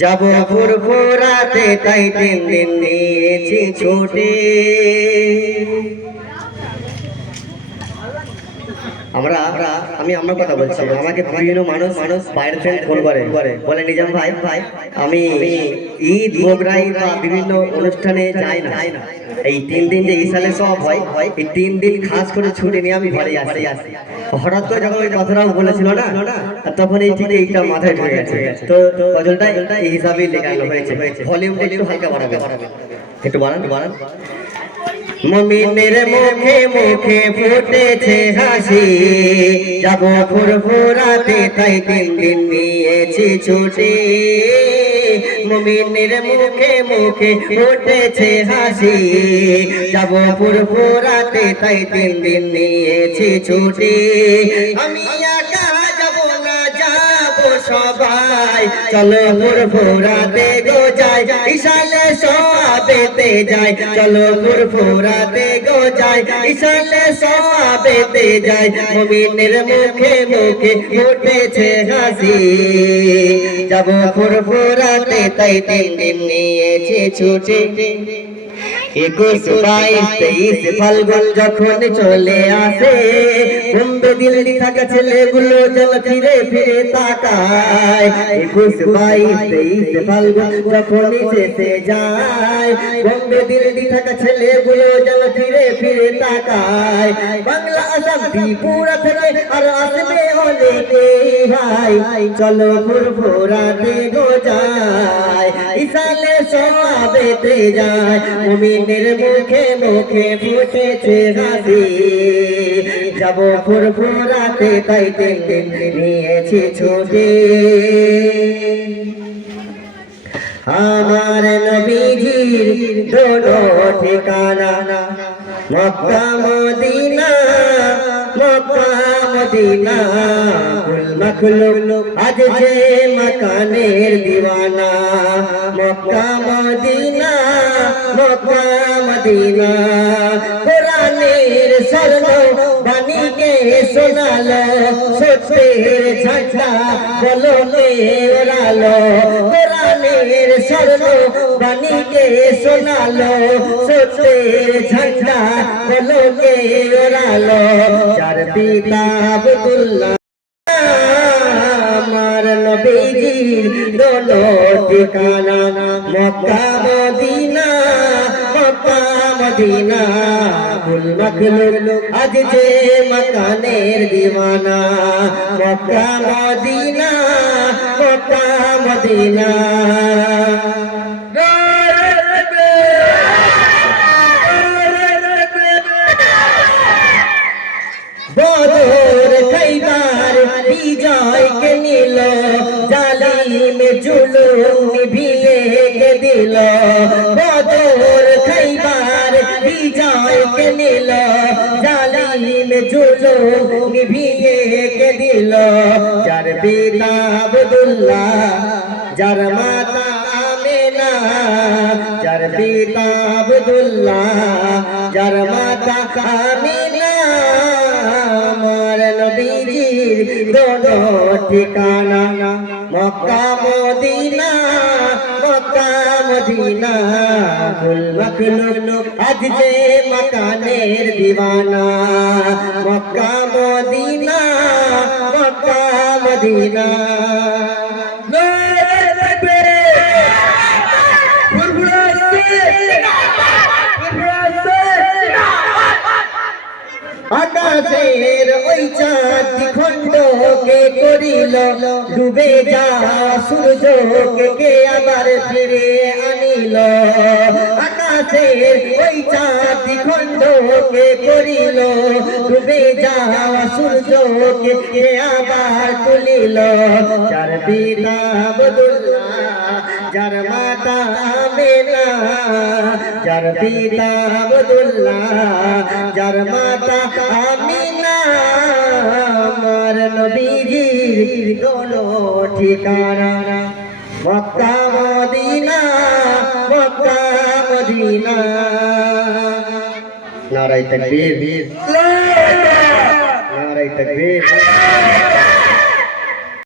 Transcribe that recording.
যাব ফুরফুরাতে তাই 3 দিন নিয়েছি ছুটি। আমি কথা বলছি। আমাকে বিভিন্ন মানুষ বাইরে থেকে ফোন করে, বলে নিজাম ভাই আমি ঈদ বকরাই বা বিভিন্ন অনুষ্ঠানে যাই না, এই 3 দিন যে ইসালে সব হয় এই 3 দিন খাস করে ছুটি নিয়ে আমি ঘরে আসি। হঠাৎ করে যখন ওই কথাটাও বলেছিল না, তখন এই ঠিক এইটা মাথায় ঢুকে গেছে। তো গজলটা এই হিসাবেই লেখানো হয়েছে। ভলিউমটা একটু হালকা বাড়াবে, একটু বাড়ান। মুমিনের মুখে মুখে ফুটেছে হাসি, যাব ফুরফুরাতে তাই 3 দিন নিয়েছি ছুটি। মুমিনের মুখে মুখে ফুটেছে হাসি, যাব ফুরফুরাতে তাই 3 দিন নিয়েছি ছুটি। আমি একা যাব না, যাব সবাই, চলো ফুরফুরাতে গো যাই, ইশালে সওয়াবেতে যাই, চলো ফুরফুরাতে গো যাই, ইশালে সওয়াবেতে যাই। মুমিনের মুখে মুখে ফুটেছে হাসি, যাব ফুরফুরাতে তাই 3 দিন নিয়েছি ছুটি। 21, 22, 23 ফাল্গুন যখন চলে আসে, বম্বে দিল্লি থাকা ছেলেগুলো যেন ফিরে ফিরে তাকায়। 21, 22, 23 ফাল্গুন যখন শেষে যায়, বম্বে দিল্লি থাকা ছেলেগুলো যেন ফিরে ফিরে তাকায়। বাংলা আসাম ত্রিপুরা থেকে আর আসবে অনেকে ভাই, চলো ফুরফুরাতে গো যাই, ইসালে সওয়াবেতে যাই। মুমিনের মুখে মুখে ফুটেছে হাসি, যাব ফুরফুরাতে তাই 3 দিন নিয়েছি ছুটি। আমার নবীজির দোনো ঠিকানা মক্কা মদিনা, মক্কা মদিনা। কুল মখলুক আজ যে মকানের দিওয়ানা, মক্কা মদিনা, মক্কা মদিনা। কোরআনের স্বর্ণ বাণীকে শোনালো, সত্যের ঝান্ডা বলকে ওড়ালো। কোরআনের স্বর্ণ বাণীকে শোনালো, সত্যের ঝান্ডা বলকে ওড়ালো। যার পিতা আব্দুল্লাহ, আমার নবীজির দোনো ঠিকানা মক্কা মদিনা, মক্কা মদিনা। কুল মখলুক আজ যে মকানের দিওয়ানা, মক্কা মদিনা, মক্কা মদিনা। বদর খাইবার বিজয়কে নিল, জালিম জুলুম নিভিয়ে কে দিল। বদর খাইবার বিজয়কে নিল, জালিম জুলুম নিভিয়ে কে দিল। যার পিতা আব্দুল্লাহ, যার মাতা আমেনা, যার পিতা আব্দুল্লাহ, যার মাতা আমেনা। আমার নবীজির দোনো ঠিকানা মক্কা মদিনা, মক্কা মদিনা। কুল মখলুক আজ যে মকানের দিওয়ানা, মক্কা মদিনা, মক্কা মদিনা। আকাশের ওই চাঁদ খণ্ড কে করিল, ডুবে যা সূর্যকে কে আবার ফিরে আনিল। আকাশের ওই চাঁদ খণ্ড কে করিল, ডুবে যা সূর্যকে কে আবার তুলিল। যার পিতা আব্দুল্লাহ, যার মাতা আমেনা, যার পিতা আব্দুল্লাহ, যার মাতা আমিনা। আমার নবীজির দোনো ঠিকানা মক্কা মদিনা, মক্কা মদিনা। নারায়ে তাকবীর, নারায়ে তাকবীর।